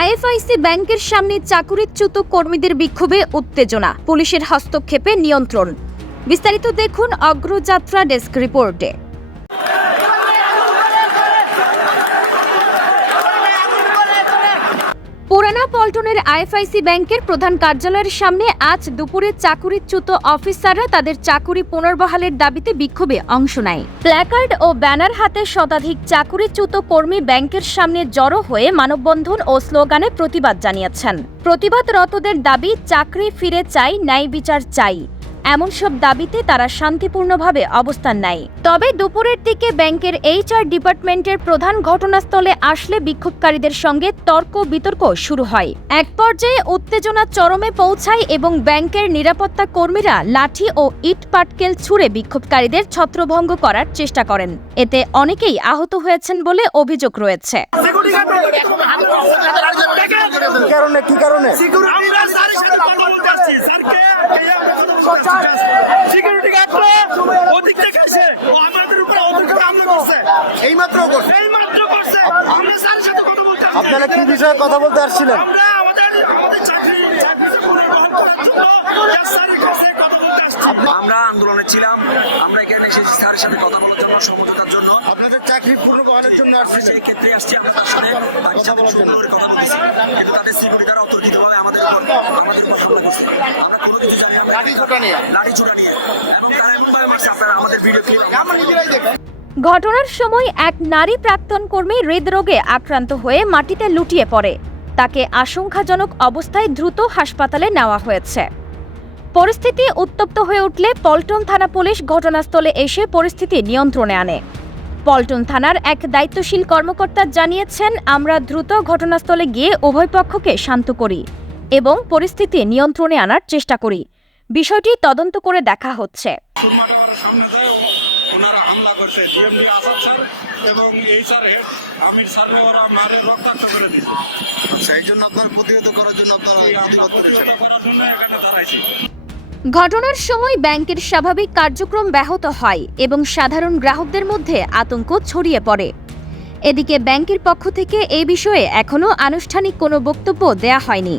IFIC ব্যাংকের সামনে চাকুরিচ্যুত কর্মীদের বিক্ষোভে উত্তেজনা, পুলিশের হস্তক্ষেপে নিয়ন্ত্রণ। বিস্তারিত দেখুন অগ্রযাত্রা ডেস্ক রিপোর্টে। পুরানা পল্টনের আইএফআইসি ব্যাংকের প্রধান কার্যালয়ের সামনে আজ দুপুরে চাকুরিচ্যুত অফিসাররা তাদের চাকুরি পুনর্বহালের দাবিতে বিক্ষোভে অংশ নেয়। প্ল্যাকার্ড ও ব্যানার হাতে শতাধিক চাকুরিচ্যুত কর্মী ব্যাংকের সামনে জড়ো হয়ে মানববন্ধন ও স্লোগানে প্রতিবাদ জানিয়েছেন। প্রতিবাদরতদের দাবি, চাকরি ফিরে চাই, ন্যায় বিচার চাই। এমন সব দাবিতে তারা শান্তিপূর্ণভাবে অবস্থান নেয়। তবে দুপুরের দিকে ব্যাংকের এইচআর ডিপার্টমেন্টের প্রধান ঘটনাস্থলে আসলে বিক্ষোভকারীদের সঙ্গে তর্ক বিতর্ক শুরু হয়। এক পর্যায়ে উত্তেজনা চরমে পৌঁছায় এবং ব্যাংকের নিরাপত্তা কর্মীরা লাঠি ও ইট পাটকেল ছুঁড়ে বিক্ষোভকারীদের ছত্রভঙ্গ করার চেষ্টা করেন। এতে অনেকেই আহত হয়েছেন বলে অভিযোগ রয়েছে। আপনারা কি বিষয়ে কথা বলতে আসছিলেন? আমরা আন্দোলনে ছিলাম, আমরা এখানে এসেছি স্যারের সাথে কথা বলার জন্য, সমঝোতার জন্য। আপনাদের চাকরি পুনর্বহালের জন্য আসছিলেন? সেই ক্ষেত্রে আসছি, আমরা তার সাথে কথা বলছি, কিন্তু তাদের সিকিউরিটিরা অতর্কিতভাবে আমাদের হামলা করছে। আমরা কোনো কিছু জানি না, লাঠি ছোটা নিয়ে এবং তারা এমনভাবে মারছে, আপনারা আমাদের ভিডিও ক্লিপ আমরা নিজেরাই দেখেন। ঘটনার সময় এক নারী প্রাক্তন কর্মী হৃদরোগে আক্রান্ত হয়ে মাটিতে লুটিয়ে পড়ে। তাকে আশঙ্কাজনক অবস্থায় দ্রুত হাসপাতালে নেওয়া হয়েছে। পরিস্থিতি উত্তপ্ত হয়ে উঠলে পল্টন থানা পুলিশ ঘটনাস্থলে এসে পরিস্থিতি নিয়ন্ত্রণে আনে। পল্টন থানার এক দায়িত্বশীল কর্মকর্তা জানিয়েছেন, আমরা দ্রুত ঘটনাস্থলে গিয়ে উভয় পক্ষকে শান্ত করি এবং পরিস্থিতি নিয়ন্ত্রণে আনার চেষ্টা করি। বিষয়টি তদন্ত করে দেখা হচ্ছে। ওনারা হামলা করছে, ডিএমডি আসাদ স্যার এবং এইচআর হেড আমির স্যার ওরা মারে রক্তাক্ত করে দিচ্ছে। সেই জন্য আপনার প্রতিহত করার জন্য এখানে দাঁড়াইছি। ঘটনার সময় ব্যাংকের স্বাভাবিক কার্যক্রম ব্যাহত হয় এবং সাধারণ গ্রাহকদের মধ্যে আতঙ্ক ছড়িয়ে পড়ে। এদিকে ব্যাংকের পক্ষ থেকে এই বিষয়ে এখনও আনুষ্ঠানিক কোনো বক্তব্য দেয়া হয়নি।